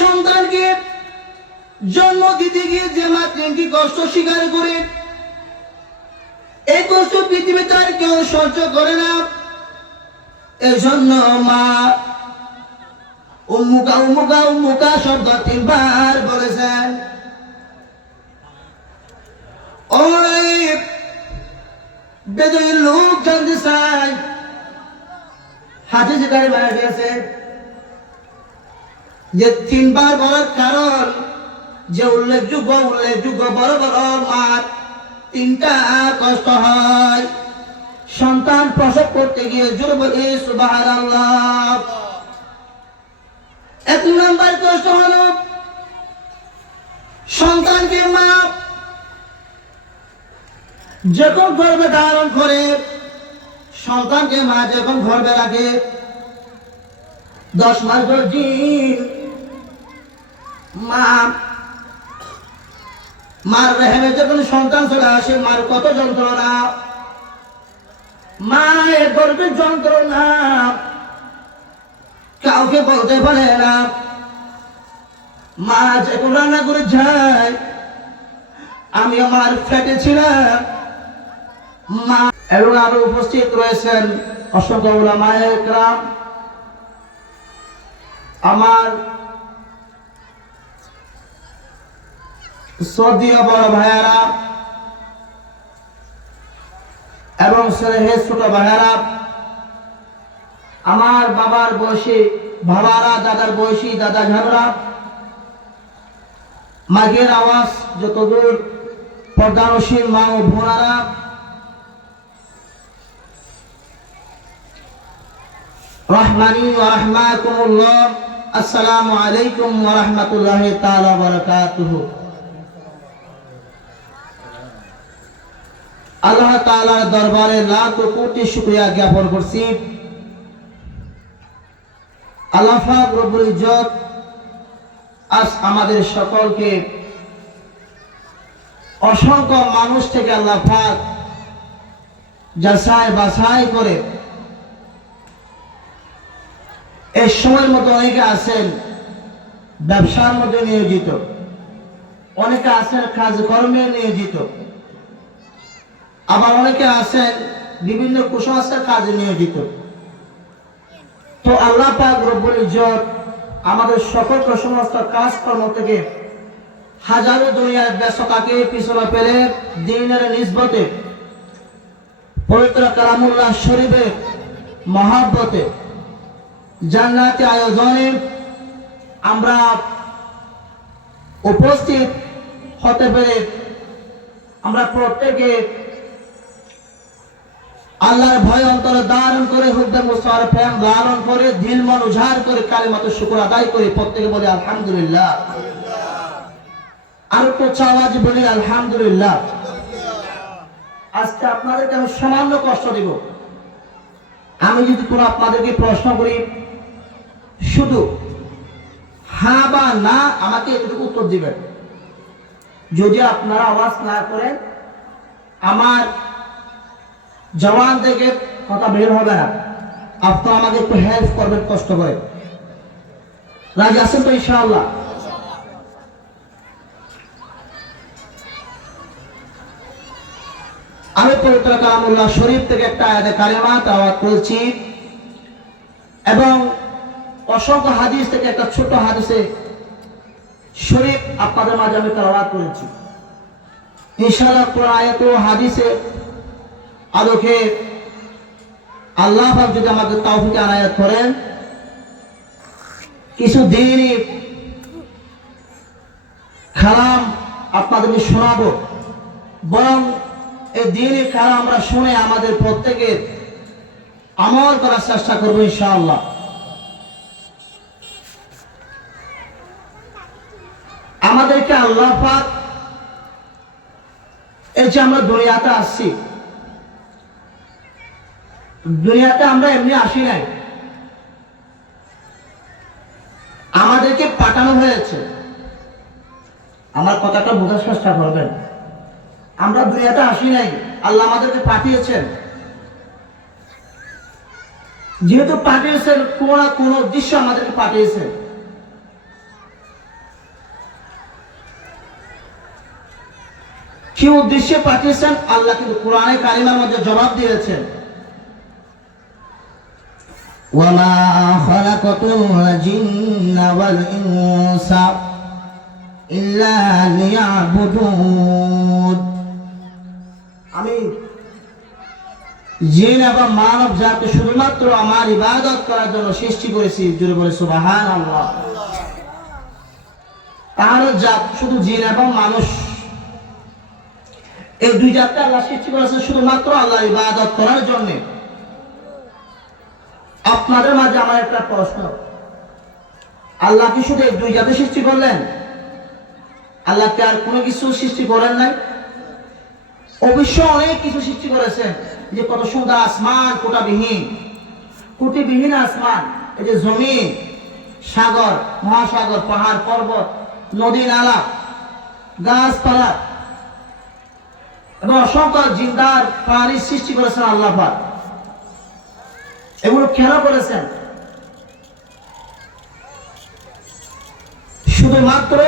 সন্তানকে জন্ম দিতে গিয়ে যে মা কি কষ্ট স্বীকার করে, এই কষ্ট পৃথিবীতে আর কেউ সহ্য করে না। এই জন্য মা উম্মুকা উম্মুকা উম্মুকা শব্দ 3 বার বলেছেন। ওই বেদুই লোক জানতে চাই হাদিসে গায়ে মারা গেছে যে 3 বার বলার কারণ যে উল্লেখযোগ্য বড় বড় মার 3টা কষ্ট হয়। সন্তান প্রসব করতে গিয়ে জোরে বলি সুবহানাল্লাহ। 1 নম্বর কষ্ট হলো সন্তানকে মা যখন গর্ভে ধারণ করে, সন্তানকে মা যখন গর্ভে রাখে 10 মাস 10 দিন মার রেহেমে যখন সন্তান চলে আসে, মার কত যন্ত্রণা, মায়ের গর্ভের যন্ত্রণা কাউকে বলতে পারে না। মা যখন রান্না করে যায়, আমি আমার ফ্ল্যাটে ছিলাম, মা এবং আরো উপস্থিত রয়েছেন অসংখ্য উলামায়ে কেরাম, আমার সৌদিয়া বড় ভাইয়ারা এবং ছোট ভাইয়ারা, আমার বাবার বয়সী বাবারা, দাদার বয়সী দাদা ঝাবরা, মাঘের আওয়াজ যতদূর পর্দানসীন মা ও বোনারা, রহমানি ওয়া রাহমাকুমুল্লাহ, আসসালামু আলাইকুম ওয়া রাহমাতুল্লাহি তাআলা ওয়া বারাকাতুহু। আল্লাহ তাআলার দরবারে লাখ কোটি শুকরিয়া জ্ঞাপন করছি। আল্লাহ পাক রব্বুল ইজ্জত আজ আমাদের সকলকে অসংখ্য মানুষ থেকে আল্লাহ পাক যাচাই বাছাই করে এই সময়ের মতো অনেকে আছেন ব্যবসার মধ্যে নিয়োজিত, অনেকে আছেন কাজকর্মে নিয়োজিত, আবার অনেকে আছেন বিভিন্ন কুসংস্কার কাজে নিয়োজিত। তো আল্লাহ পাক রব্বুল ইজ্জত আমাদের সকল কুসংস্কার কাজকর্ম থেকে হাজারো দুনিয়ার ব্যস্ততাকে পিছনে ফেলে দ্বীনের নিসবতে পবিত্র কালামুল্লাহ শরীফের মহব্বতে জান্নাতি আয়োজনে আমরা উপস্থিত হতে পেরে আমরা প্রত্যেকে আল্লাহর ভয় অন্তরে ধারণ করে, হুব্বে মুস্তাফার প্রেম ধারণ করে, দিল মন উজাড় করে কালিমাতুশ শুকর আদায় করে প্রত্যেকে বলি আলহামদুলিল্লাহ। আর একটু আওয়াজ বলি আলহামদুলিল্লাহ। আজকে আপনাদেরকে আমি সামান্য কষ্ট দিব। আমি যদি কোনো আপনাদেরকে প্রশ্ন করি, শুধু হ্যাঁ বা না আমাকে এটুকু উত্তর দিবেন। যদি আপনারা আওয়াজ না করেন, আমার জবান থেকে কথা বের হবে না। আপনারা আমাকে একটু হেল্প করবেন কষ্ট করে। রাজি আছেন তো ইনশাআল্লাহ? আমি পবিত্র কালামুল্লাহ শরীফ থেকে একটা আয়াতে কারিমা তেলাওয়াত করেছি এবং অসংখ্য হাদিস থেকে একটা ছোট হাদিসে শরীফ আপনাদের মাঝে আমি তেলাওয়াত করেছি। ইনশাআল্লাহ কোরআন আয়াত ও হাদিসে আলোকে আল্লাহ পাক যদি আমাদের তাওফিক আনায়াত করেন, কিছু দিনই কালাম আপনাদেরকে শোনাবো, বরং এই দিনই কালাম আমরা শুনে আমাদের প্রত্যেকের আমল করার চেষ্টা করবো ইনশাআল্লাহ। আমাদেরকে আল্লাহ পাক এই যে আমরা দুনিয়াতে আসছি, দুনিয়াতে আমরা এমনি আসি নাই, আমাদেরকে পাঠানো হয়েছে। আমার কথাটা বোঝার চেষ্টা করবেন। আমরা দুনিয়াতে আসি নাই, আল্লাহ আমাদেরকে পাঠিয়েছেন। যেহেতু পাঠিয়েছেন, কোন না কোন উদ্দেশ্য আমাদেরকে পাঠিয়েছেন। কি উদ্দেশ্যে পাঠিয়েছেন আল্লাহ কিন্তু কোরআনে কারিমার মধ্যে জবাব দিয়েছেন, ওয়ামা খালাকাতুল জিন্না ওয়াল ইনসা ইল্লা লিয়াবুদুন। আমি জিন এবং মানব জাতি শুধুমাত্র আমার ইবাদত করার জন্য সৃষ্টি করেছি। জোরে বলে সুবহানাল্লাহ। তাহলে জাত শুধু জিন এবং মানুষ, এই দুই জাতকে আল্লাহ সৃষ্টি করেছেন শুধুমাত্র আল্লাহর ইবাদত করার জন্য। আপনাদের মাঝে আমার একটা প্রশ্ন, আল্লাহ কি শুধু এই দুই জাতি সৃষ্টি করলেন? আল্লাহ কি আর কোনো কিছু সৃষ্টি করেন নাই? অবশ্যই অনেক কিছু সৃষ্টি করেছেন। যে কত সুন্দর আসমান, কোটিবিহীন আসমান, এই যে জমিন, সাগর, মহাসাগর, পাহাড়, পর্বত, নদী, নালা, গাছপালা এবং অসংখ্য জিন্দার প্রাণী সৃষ্টি করেছেন আল্লাহ পাক। এগুলো কেন করেছেন? শুধুমাত্র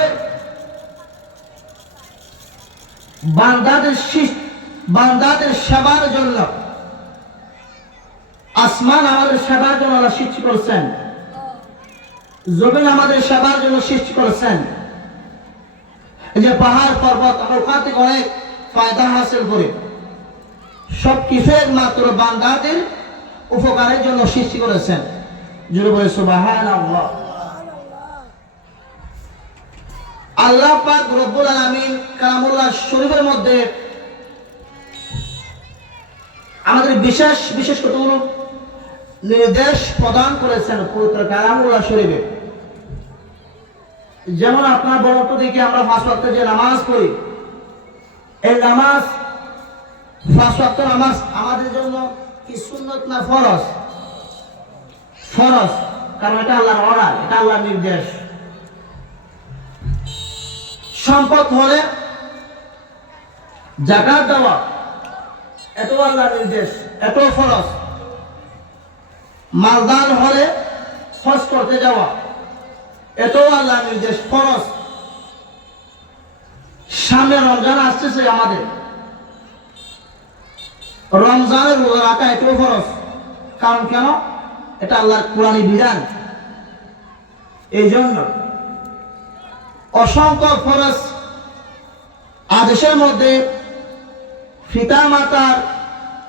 বান্দাদের সেবার জন্য। আসমান আমাদের সেবার জন্য আল্লাহ সৃষ্টি করেছেন, জমিন আমাদের সেবার জন্য সৃষ্টি করেছেন। এই যে পাহাড় পর্বত, আমরা ওখান থেকে অনেক ফায়দা হাসিল করি। সবকিছু একমাত্র বান্দাদের উপকারের জন্য সৃষ্টি করেছেন। জোরে বলে সুবহানাল্লাহ। আল্লাহ পাক রব্বুল আলামিন কালামুল্লাহ শরীফের মধ্যে আমাদের বিশেষ কতগুলো নির্দেশ প্রদান করেছেন পবিত্র কালামুল্লাহ শরীফে। যেমন আপনার বলতো দেখি আমরা 5 ওয়াক্ত যে নামাজ পড়ি, এই নামাজ 5 ওয়াক্ত নামাজ আমাদের জন্য কি সুন্নত না ফরজ? ফরজ, কারণ এটা আল্লাহর অর্ডার, এটা আল্লাহর নির্দেশ। সম্পদ হলে যাকাত দেওয়া, এটাও আল্লাহর নির্দেশ, এটাও ফরজ। মালদার হলে হজ করতে যাওয়া, এটাও আল্লাহর নির্দেশ, ফরজ। সামনে রমজান আসতেছে, আমাদের রমজানের রোজা রাখা এটাও ফরজ। কারণ কেন? এটা আল্লাহর কোরআনী বিধান। এই জন্য অসংখ্য ফরজ আদেশের মধ্যে পিতা মাতার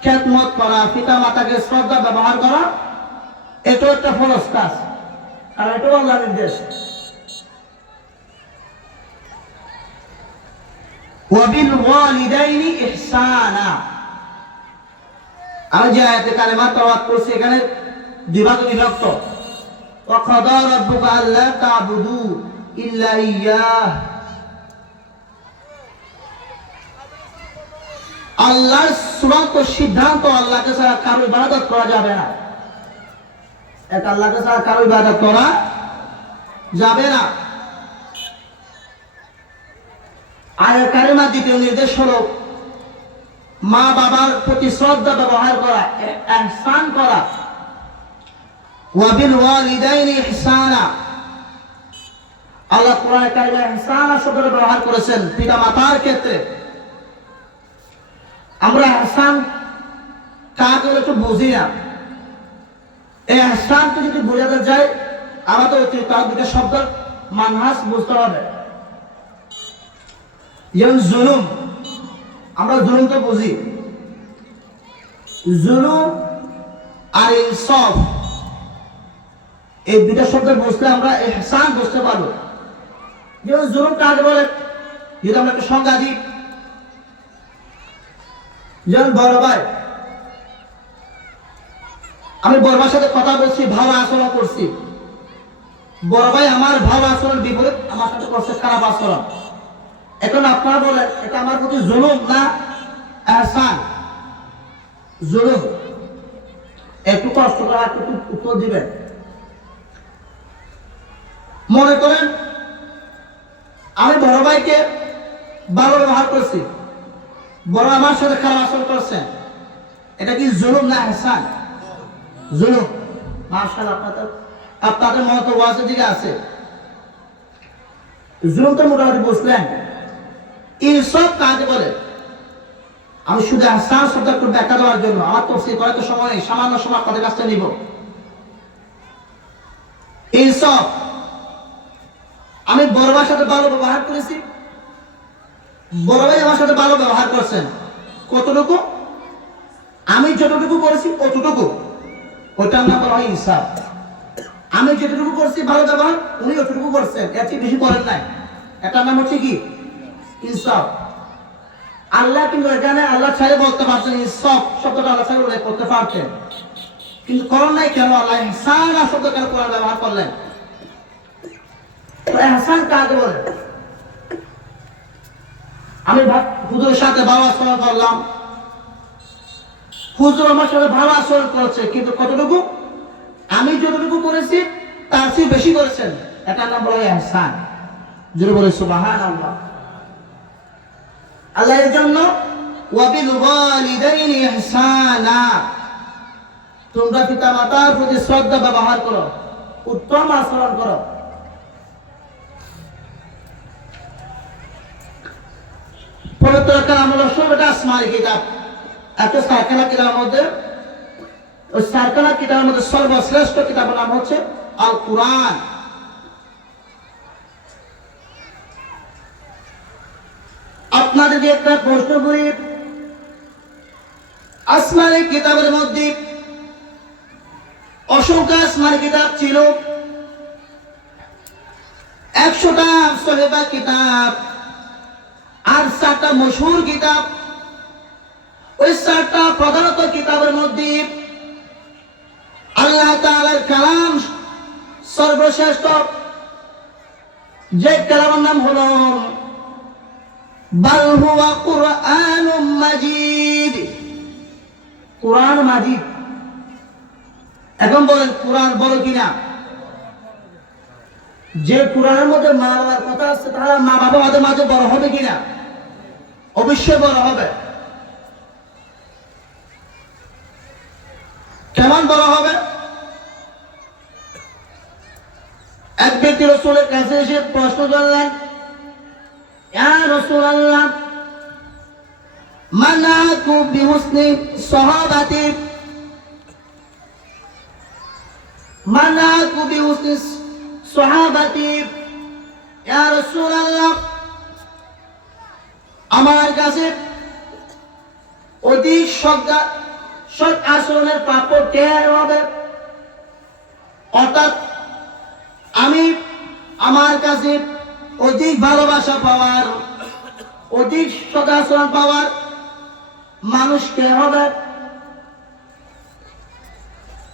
খেদমত করা, পিতা মাতাকে শ্রদ্ধা ব্যবহার করা, এটাও একটা ফরজ কাজ, আর এটাও আল্লাহর নির্দেশ। ওয়াবিল ওয়ালিদাইনি ইহসানা। আমি যে আয়াতে কালেমা তেলাওয়াত করছি এখানে দুই ভাগে বিভক্ত। ওয়া কাদা রাব্বুকা আল্লা তা'বুদু ইল্লা ইয়্যাহ। আল্লাহর চূড়ান্ত সিদ্ধান্ত, আল্লাহকে ছাড়া কারো ইবাদত করা যাবে না। এক আল্লাহকে ছাড়া কারো ইবাদত করা যাবে না। আয়াত কারিমার দ্বিতীয় নির্দেশ হলো মা বাবার প্রতি শ্রদ্ধা ব্যবহার করা, ইহসান করা। ওয়াবিল ওয়ালিদাইনি ইহসানা। আল্লাহ কোরআনে কারিমে ইহসান শব্দটা ব্যবহার করেছেন পিতা মাতার ক্ষেত্রে। আমরা ইহসান কাকে বলে একটু বুঝি না। এই ইহসানকে যদি বোঝাতে যায়, আমাদের তার দুটো শব্দ মানহাজ বুঝতে হবে। যেমন জুলুম, আমরা জুলুমকে বুঝি, জুলুম আর ইনসাফ, এই দুটো শব্দ বুঝলে আমরা ইহসান বুঝতে পারবো। যেমন জুলুম কাকে বলে, যদি আমরা একটা সংজ্ঞা দিই, যেমন বড় ভাই, আমি বড় ভাইয়ের সাথে কথা বলছি, ভালো আচরণ করছি, বড় ভাই আমার ভালো আচরণ বিপরীত আমার সাথে করছে খারাপ আচরণ। এখন আপনারা বলেন এটা আমার প্রতি জুলুম না ইহসান? জুলুম। একটু কষ্ট করে একটু উত্তর দিবেন। মনে করেন আমি বড় ভাইকে ভালো ব্যবহার করছি, বড় আমার সাথে খারাপ আচরণ করছেন, এটা কি জুলুম না ইহসান? জুলুম। মাশাআল্লাহ, আপনাদের মত ওয়াজের দিকে আছে। জুলুম তো মোটামুটি বুঝলেন। ইনসাফ কাকে বলে? আমি শুধু ইহসান শব্দ একটু ব্যাখ্যা দেওয়ার জন্য, আমার তাফসীর করার তো সময় নেই, সামান্য সময় আপনাদের কাছ থেকে নিব। ইনসাফ, আমি বড় ভাইয়ের সাথে ভালো ব্যবহার করেছি, বড় ভাই আমার সাথে ভালো ব্যবহার করছেন, কতটুকু? আমি যতটুকু করেছি কতটুকু, ওইটার নাম বলা হয় ইনসাফ। আমি যেটুকু করছি ভালো ব্যবহার, উনি যতটুকু করছেন, এর চেয়ে বেশি করেন নাই, এটার নাম হচ্ছে কি? ইনসাফ। আল্লাহ কিন্তু এখানে আল্লাহ ছাড়ে বলতে পারছেন, ইনসাফ শব্দটা আল্লাহ ছাড়ে উল্লেখ করতে পারতেন, কিন্তু করেন নাই কেন? আল্লাহ ইহসান শব্দ কেন কোরআন ব্যবহার করলেন? ইহসান কাকে বলে? আমি হুজুরের সাথে ভালো আচরণ করলাম, হুজুর আমার সাথে ভালো আচরণ করেছে, কিন্তু কতটুকু? আমি যতটুকু করেছি তার চেয়ে বেশি করেছেন, এটার নাম বলা হয় ইহসান। জোরে বলে সুবহানাল্লাহ। আল্লাহ এর জন্য ওয়াবিল ওয়ালিদাইনি ইহসানা, তোমরা পিতা মাতার প্রতি শ্রদ্ধা ব্যবহার করো, উত্তম আচরণ করো। পবিত্র কালামুল এটা আসমানি কিতাব, এত সারকানা কিতাবের মধ্যে, ওই সারকানা কিতাবের মধ্যে সর্বশ্রেষ্ঠ কিতাবের নাম হচ্ছে আল কুরআন। আপনাদের একটা প্রশ্ন করি, আসমানি কিতাবের মধ্যে অসংখ্য আসমানি কিতাব ছিল, 100টা সহিহ কিতাব আর 7টা মশহুর কিতাব। ওই 7টা প্রধানত কিতাবের মধ্যে আল্লাহ তাআলার কালাম সর্বশ্রেষ্ঠ, যে কালামের নাম হলো বাল হুয়া কুরআনুম মাজিদ, কুরআন মাজিদ। এখন বলেন কুরআন বড় কিনা? যে কুরআনের মধ্যে মা বাবার কথা আছে, তাহলে মা বাবা আমাদের মাঝে বড় হবে কিনা? অবশ্যই বড় হবে। কেমন বড় হবে? এক ব্যক্তি রাসূলের কাছে এসে প্রশ্ন করলেন, ইয়া রাসূলুল্লাহ, মানাকু বিহুসনি সাহাবাতি, মানাকু বিহুসনি সাহাবাতি, ইয়া রাসূলুল্লাহ, আমার কাছে অতি সৎ আচরণের প্রাপ্য কে হবে? অর্থাৎ আমি আমার কাছে অধিক ভালোবাসা পাওয়ার, অধিক সৎ আচরণ পাওয়ার মানুষ কে হবে?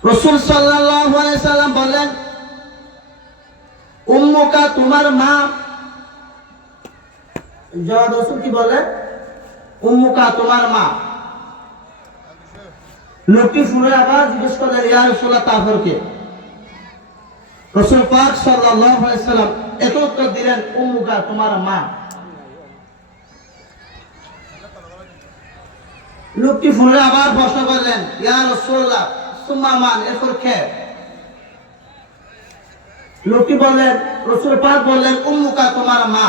রাসূল সাল্লাল্লাহু আলাইহি সাল্লাম বললেন, উম্মুকা, তোমার মা। জবাব রাসূল কি বললেন? উম্মুকা, তোমার মা। লোকটি শুনে আবার জিজ্ঞেস করলেন, ইয়া রাসূলুল্লাহ, তারপর কে? রাসূল পাক সাল্লাল্লাহু আলাইহি সাল্লাম এত উত্তর দিলেন, উম্মুকা, তোমার মা। লোকটি শুনে আবার প্রশ্ন করলেন, ইয়া রাসূলুল্লাহ, সুম্মা মান, এরপর কে? লোকটি বললেন, রাসূল পাক বললেন, উম্মুকা, তোমার মা।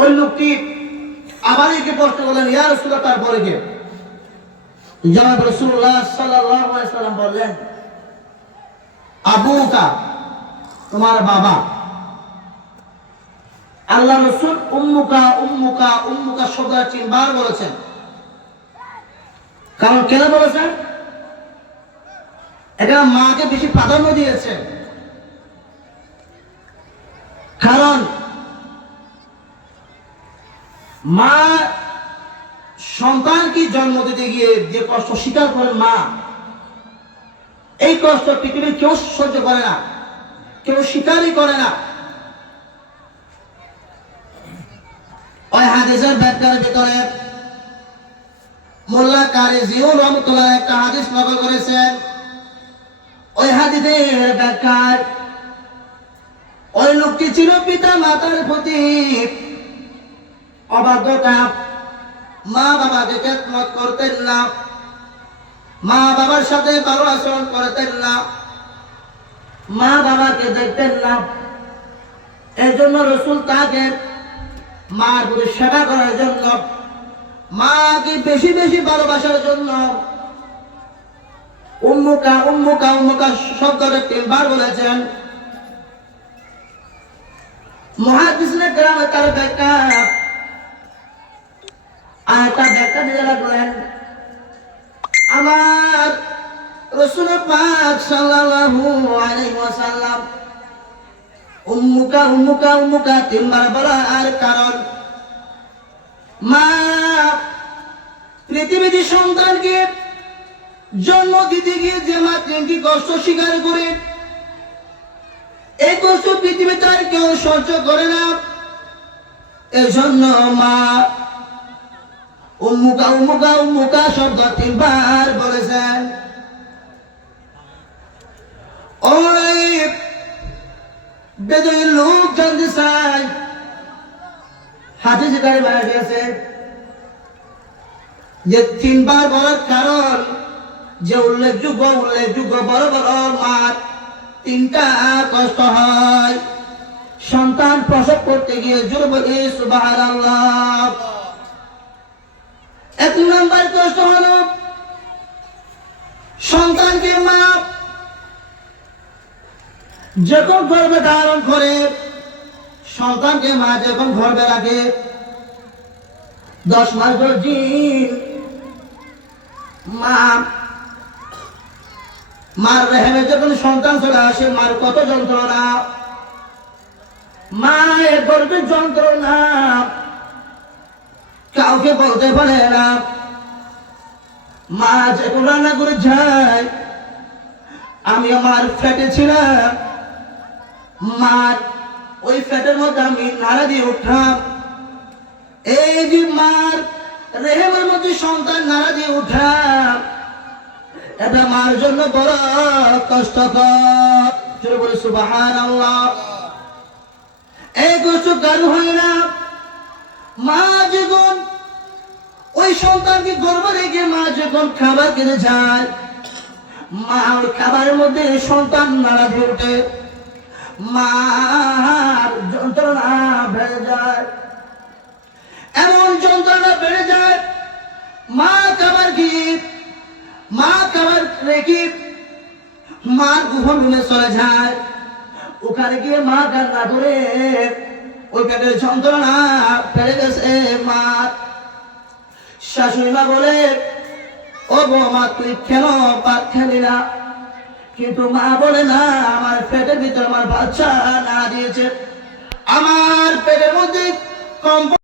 ওই লোকটি আবার একে প্রশ্ন করলেন, ইয়া রাসূলুল্লাহ, তারপরে কে? জনাব রাসূলুল্লাহ সাল্লাল্লাহু আলাইহি সাল্লাম বললেন, আবুকা, তোমার বাবা। আল্লাহ রাসূল উম্মুকা উম্মুকা উম্মুকা শব্দটা 3 বার বলেছেন। কারণ কেন বলেছেন? এটা মাকে বেশি প্রাধান্য দিয়েছেন। কারণ মা সন্তানকে জন্ম দিতে গিয়ে যে কষ্ট স্বীকার করেন মা, এই কষ্ট পৃথিবীর কেউ সহ্য করে না, কেউ স্বীকারই করে না। ওই হাদিসের ব্যাখ্যার ভিতরে মোল্লা কারি জিউর রহমাতুল্লাহ একটা হাদিস নকল করেছেন। ওই হাদিসের ব্যাখ্যায় ওই লোকটি ছিল পিতা মাতার প্রতি অবাধ্যতা, মা বাবাকে খেদমত করতেন না, মা বাবার সাথে ভালো আচরণ করতেন না, মা বাবাকে দেখতেন না। এই জন্য রাসূল তাকে মার প্রতি সেবা করার জন্য, মাকে বেশি বেশি ভালোবাসার জন্য উম্মুকা উম্মুকা উম্মুকা শব্দটা 3 বার বলেছেন। মুহাদ্দিসিনে কেরাম তার ব্যাখ্যা আয়াতটা ব্যাখ্যা দিয়ে রাখলেন, আমার রাসূল পাক সাল্লাল্লাহু আলাইহি ওয়াসাল্লাম উম্মুকা উম্মুকা উম্মুকা 3 বার বলার কারণ, মা পৃথিবীতে সন্তানকে জন্ম দিতে গিয়ে যে মা 3টি কষ্ট স্বীকার করে, এই কষ্ট পৃথিবীতে আর কেউ সহ্য করে না। এই জন্য মা উম্মুকা উম্মুকা উম্মুকা শব্দ 3 বার বলেছেন। ওই বেদুইন লোক জানতে চাই, হাদিসে কারিমে আছে যে 3 বার বলার কারণ, যে উল্লেখযোগ্য বড় বড় মার 3টা কষ্ট হয়। সন্তান প্রসব করতে গিয়ে জোরে বলি সুবহানাল্লাহ। 1 নম্বর কষ্ট হলো সন্তানকে মা যখন গর্ভে ধারণ করে, সন্তানকে মা যখন গর্ভে রাখে 10 মাস 10 দিন মার রেহেমে যখন সন্তান চলে আসে, মার কত যন্ত্রণা, মায়ের গর্ভের যন্ত্রণা কাউকে বলতে পারে না। মা যখন রান্না করে যায়, আমি আমার ফ্ল্যাটে ছিলাম, মার ওই ফ্ল্যাটের মধ্যে আমি নাড়া দিয়ে উঠলাম। এই যে মার রেহেমের মধ্যে সন্তান নাড়া দিয়ে উঠলাম, এটা মার জন্য বড় কষ্টকর। চলে বলি সুবহানাল্লাহ। এই কষ্ট কারো হয় না। মা যখন ওই সন্তানকে গর্ভে রেখে মা যখন খাবার কিনে যায়, মা ওই খাবারের মধ্যে সন্তান নাড়া দিয়ে ওঠে, মার যন্ত্রণা বেড়ে যায়, এমন যন্ত্রণা বেড়ে যায়। মা খাবার রেখে মার গুহন রুমে চলে যায়, ওখানে গিয়ে মা কান্না করে, ওই পেটের যন্ত্রণা বেড়ে গেছে মার। শাশুড়ি মা বলে, ও বৌমা তুই কেন ভাত খেলি না? কিন্তু মা বলে, না, আমার পেটের ভিতরে আমার বাচ্চা নাড়া দিয়েছে, আমার পেটের মধ্যে কম্প